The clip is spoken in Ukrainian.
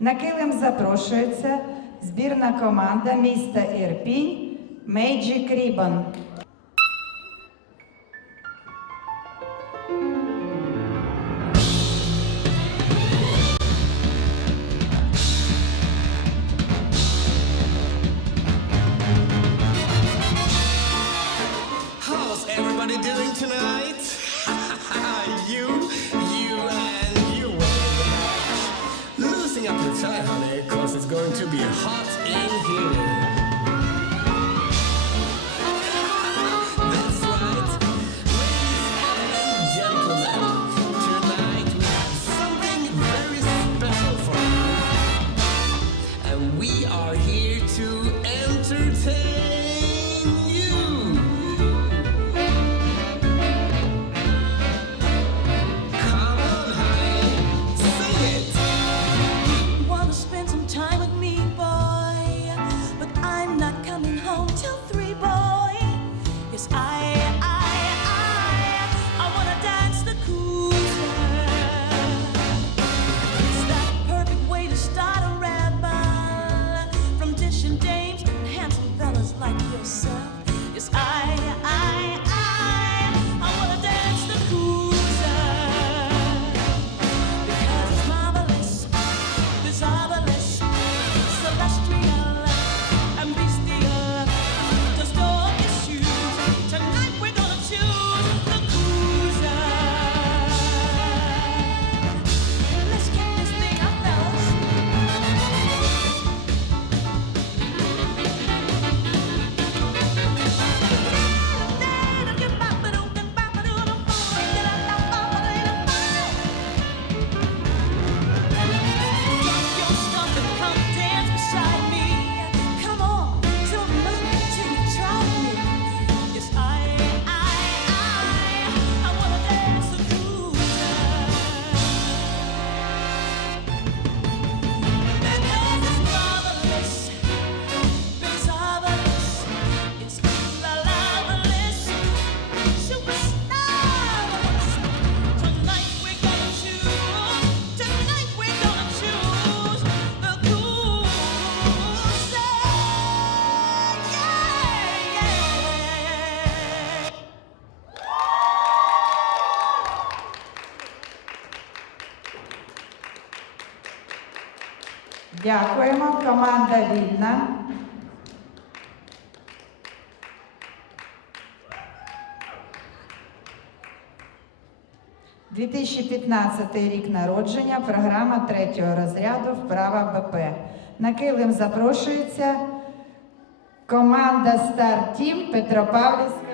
На килим запрошується збірна команда міста Ірпінь Magic Ribbon. you, you, and you. Loosen up your tie, honey, cause it's going to be hot in here. Дякуємо, команда вільна. «2015 рік народження, програма третього розряду вправа БП. На килим запрошується команда Стар Тім Петропавлівська.